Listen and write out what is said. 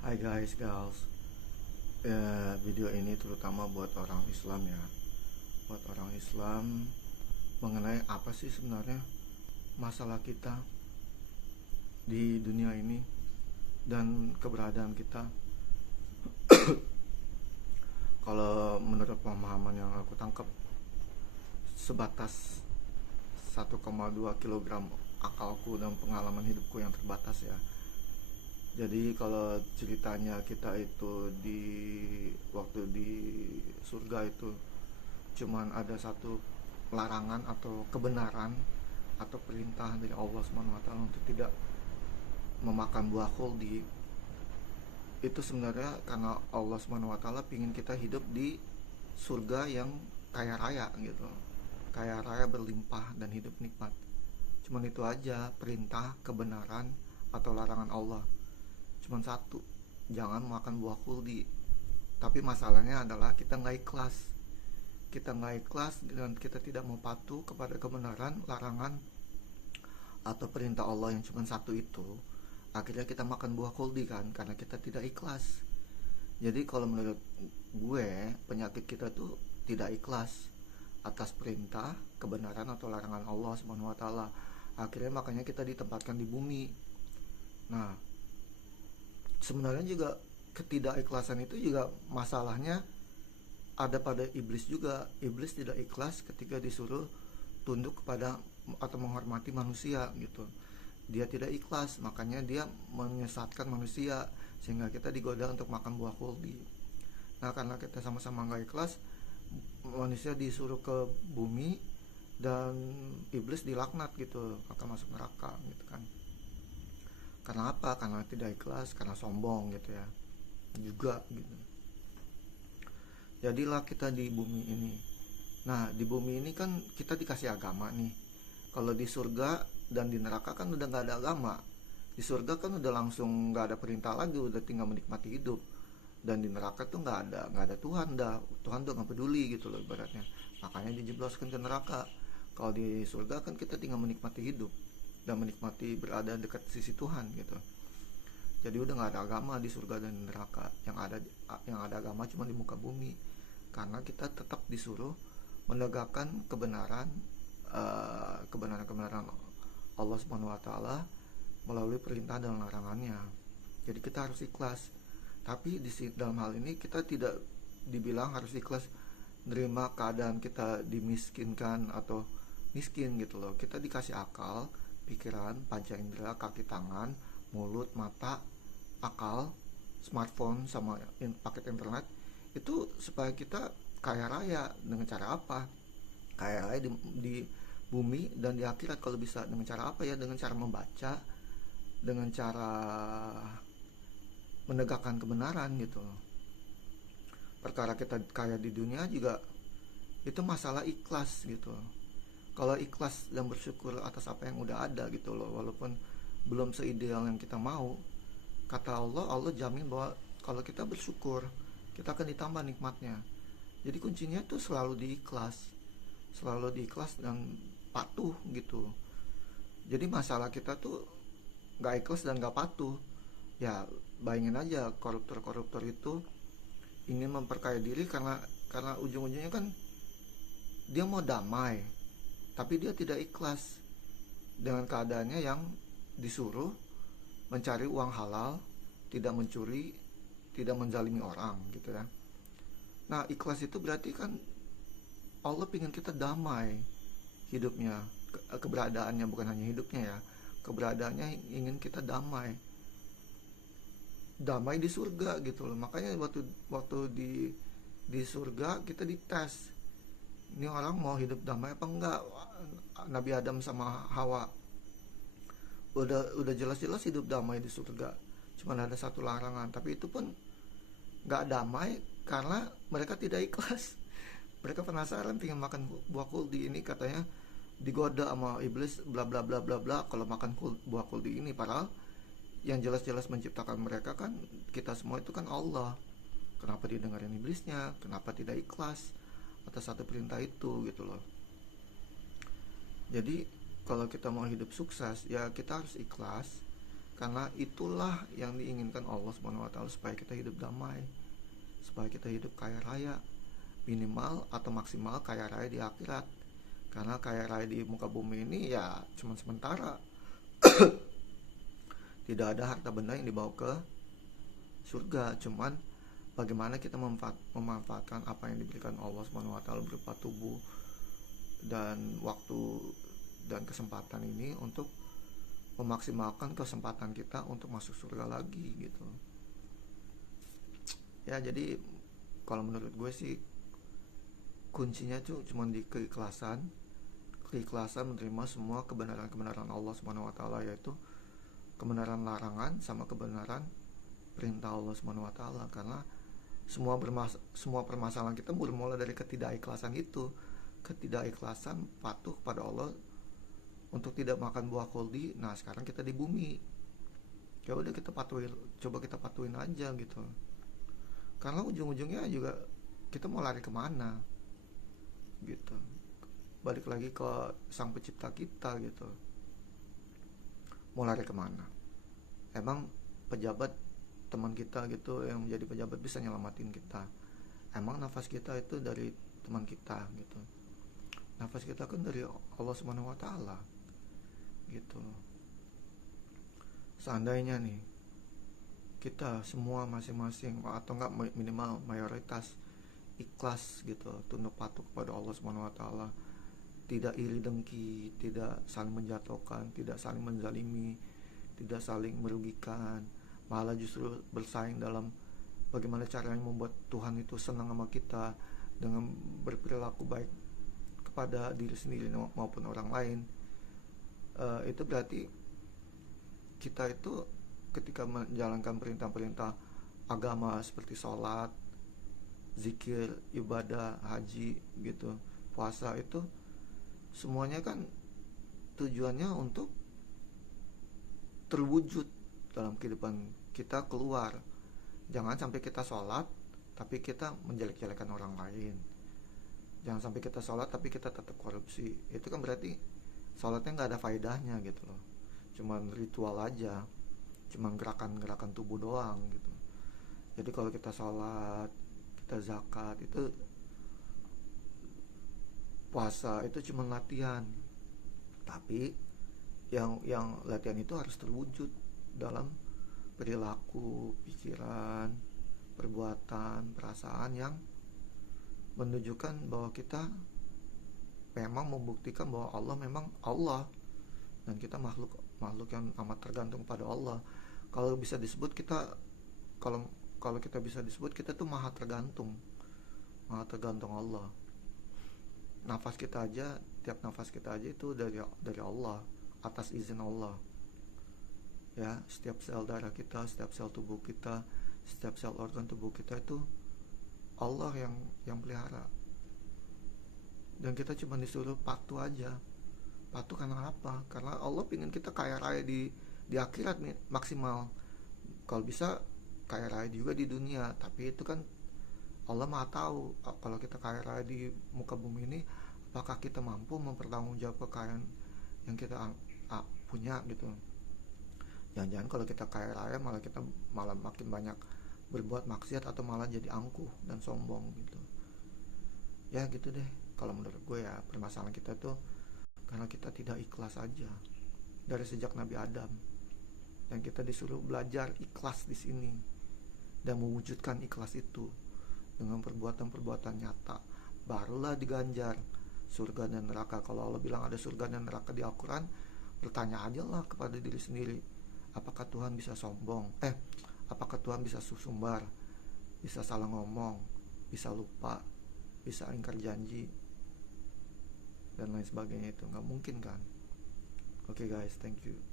Hai guys, girls. Video ini terutama buat orang Islam ya. Buat orang Islam mengenai apa sih sebenarnya masalah kita di dunia ini dan keberadaan kita. Kalau menurut pemahaman yang aku tangkap, sebatas 1,2 kilogram akalku dan pengalaman hidupku yang terbatas ya. Jadi kalau ceritanya kita itu waktu di surga itu cuman ada satu larangan atau kebenaran atau perintah dari Allah SWT untuk tidak memakan buah khuldi. Itu sebenarnya karena Allah SWT pingin kita hidup di surga yang kaya raya gitu, kaya raya berlimpah dan hidup nikmat. Cuman itu aja perintah, kebenaran atau larangan Allah, cuman satu, jangan makan buah khuldi. Tapi masalahnya adalah kita nggak ikhlas dan kita tidak mau patuh kepada kebenaran, larangan atau perintah Allah yang cuma satu itu. Akhirnya kita makan buah khuldi kan, karena kita tidak ikhlas. Jadi kalau menurut gue, penyakit kita tuh tidak ikhlas atas perintah, kebenaran atau larangan Allah SWT. Akhirnya makanya kita ditempatkan di bumi. Nah, sebenarnya juga ketidakikhlasan itu juga masalahnya ada pada iblis juga. Iblis tidak ikhlas ketika disuruh tunduk kepada atau menghormati manusia gitu. Dia tidak ikhlas, makanya dia menyesatkan manusia sehingga kita digoda untuk makan buah khuldi. Nah, karena kita sama-sama nggak ikhlas, manusia disuruh ke bumi dan iblis dilaknat gitu, akan masuk neraka gitu kan. Karena apa? Karena tidak ikhlas, karena sombong gitu ya juga gitu. Jadilah kita di bumi ini. Nah, di bumi ini kan kita dikasih agama nih. Kalau di surga dan di neraka kan udah gak ada agama. Di surga kan udah langsung gak ada perintah lagi, udah tinggal menikmati hidup. Dan di neraka tuh gak ada Tuhan dah. Tuhan tuh gak peduli gitu loh ibaratnya. Makanya dijebloskan ke neraka. Kalau di surga kan kita tinggal menikmati hidup dan menikmati berada dekat sisi Tuhan gitu. Jadi udah nggak ada agama di surga dan neraka. Yang ada agama cuma di muka bumi. Karena kita tetap disuruh menegakkan kebenaran Allah Subhanahu Wa Taala melalui perintah dan larangannya. Jadi kita harus ikhlas. Tapi dalam hal ini kita tidak dibilang harus ikhlas nerima keadaan kita dimiskinkan atau miskin gitu loh. Kita dikasih akal, pikiran, panca indera, kaki tangan, mulut, mata, akal, smartphone sama paket internet itu supaya kita kaya raya. Dengan cara apa? Kaya raya di bumi dan di akhirat kalau bisa. Dengan cara apa ya? Dengan cara membaca, dengan cara menegakkan kebenaran gitu. Perkara kita kaya di dunia juga itu masalah ikhlas gitu. Kalau ikhlas dan bersyukur atas apa yang udah ada gitu loh, walaupun belum seideal yang kita mau, kata Allah jamin bahwa kalau kita bersyukur kita akan ditambah nikmatnya. Jadi kuncinya tuh selalu diikhlas dan patuh gitu. Jadi masalah kita tuh gak ikhlas dan gak patuh. Ya bayangin aja, koruptor itu ingin memperkaya diri karena ujung-ujungnya kan dia mau damai, tapi dia tidak ikhlas dengan keadaannya yang disuruh mencari uang halal, tidak mencuri, tidak menzalimi orang gitu ya. Nah, ikhlas itu berarti kan Allah ingin kita damai hidupnya, keberadaannya, bukan hanya hidupnya ya, keberadaannya ingin kita damai di surga gitu loh. Makanya waktu di surga kita dites, ini orang mau hidup damai apa enggak. Nabi Adam sama Hawa udah jelas-jelas hidup damai di surga, cuma ada satu larangan, tapi itu pun nggak damai karena mereka tidak ikhlas. Mereka penasaran pengen makan buah khuldi ini, katanya digoda sama iblis bla bla bla bla bla kalau makan buah khuldi ini. Padahal yang jelas-jelas menciptakan mereka kan kita semua itu kan Allah. Kenapa didengarin iblisnya? Kenapa tidak ikhlas atas satu perintah itu gitu loh. Jadi kalau kita mau hidup sukses ya kita harus ikhlas karena itulah yang diinginkan Allah Subhanahu wa taala, supaya kita hidup damai, supaya kita hidup kaya raya, minimal atau maksimal kaya raya di akhirat. Karena kaya raya di muka bumi ini ya cuma sementara. Tidak ada harta benda yang dibawa ke surga, cuman bagaimana kita memanfaatkan apa yang diberikan Allah Subhanahu wa taala berupa tubuh dan waktu dan kesempatan ini untuk memaksimalkan kesempatan kita untuk masuk surga lagi gitu. Ya, jadi kalau menurut gue sih kuncinya tuh cuma di keikhlasan menerima semua kebenaran Allah Subhanahu wa taala, yaitu kebenaran larangan sama kebenaran perintah Allah Subhanahu wa taala. Karena semua permasalahan kita bermula dari ketidakikhlasan itu, ketidakikhlasan patuh pada Allah untuk tidak makan buah khuldi. Nah, sekarang kita di bumi, ya udah kita patuhin aja gitu. Karena ujung-ujungnya juga kita mau lari kemana gitu, balik lagi ke sang pencipta kita gitu. Mau lari kemana? Emang pejabat teman kita gitu yang menjadi pejabat bisa nyelamatin kita? Emang nafas kita itu dari teman kita gitu? Nafas kita kan dari Allah Subhanahu wa taala gitu. Seandainya nih kita semua masing-masing atau enggak minimal mayoritas ikhlas gitu, tunduk patuh kepada Allah Subhanahu wa taala, tidak iri dengki, tidak saling menjatuhkan, tidak saling menzalimi, tidak saling merugikan, malah justru bersaing dalam bagaimana caranya membuat Tuhan itu senang sama kita dengan berperilaku baik kepada diri sendiri maupun orang lain. Itu berarti kita itu ketika menjalankan perintah-perintah agama seperti sholat, zikir, ibadah, haji gitu, puasa, itu semuanya kan tujuannya untuk terwujud dalam kehidupan kita keluar. Jangan sampai kita sholat tapi kita menjelek-jelekan orang lain. Jangan sampai kita sholat tapi kita tetap korupsi. Itu kan berarti sholatnya gak ada faedahnya gitu loh, cuman ritual aja, cuman gerakan-gerakan tubuh doang gitu. Jadi kalau kita sholat, kita zakat, itu puasa, itu cuma latihan. Tapi yang latihan itu harus terwujud dalam perilaku, pikiran, perbuatan, perasaan yang menunjukkan bahwa kita memang membuktikan bahwa Allah memang Allah dan kita makhluk yang amat tergantung pada Allah. Kalau bisa disebut kita, kalau kita bisa disebut kita tuh maha tergantung Allah. Nafas kita aja, tiap nafas kita aja itu dari Allah, atas izin Allah. Ya, setiap sel darah kita, setiap sel tubuh kita, setiap sel organ tubuh kita itu Allah yang pelihara. Dan kita cuma disuruh patuh aja. Patuh karena apa? Karena Allah pengen kita kaya raya di akhirat nih, maksimal. Kalau bisa kaya raya juga di dunia, tapi itu kan Allah Maha tahu kalau kita kaya raya di muka bumi ini, apakah kita mampu mempertanggungjawab kekayaan yang kita punya gitu. Jangan-jangan kalau kita kaya raya malah makin banyak berbuat maksiat atau malah jadi angkuh dan sombong gitu. Ya gitu deh kalau menurut gue ya, permasalahan kita tuh karena kita tidak ikhlas aja dari sejak Nabi Adam. Dan kita disuruh belajar ikhlas di sini dan mewujudkan ikhlas itu dengan perbuatan-perbuatan nyata, barulah diganjar surga dan neraka. Kalau Allah bilang ada surga dan neraka di Al-Quran, bertanya aja lah kepada diri sendiri, apakah Tuhan bisa sombong? Apakah Tuhan bisa sumbar, bisa salah ngomong, bisa lupa, bisa ingkar janji dan lain sebagainya? Itu nggak mungkin kan. Oke guys, thank you.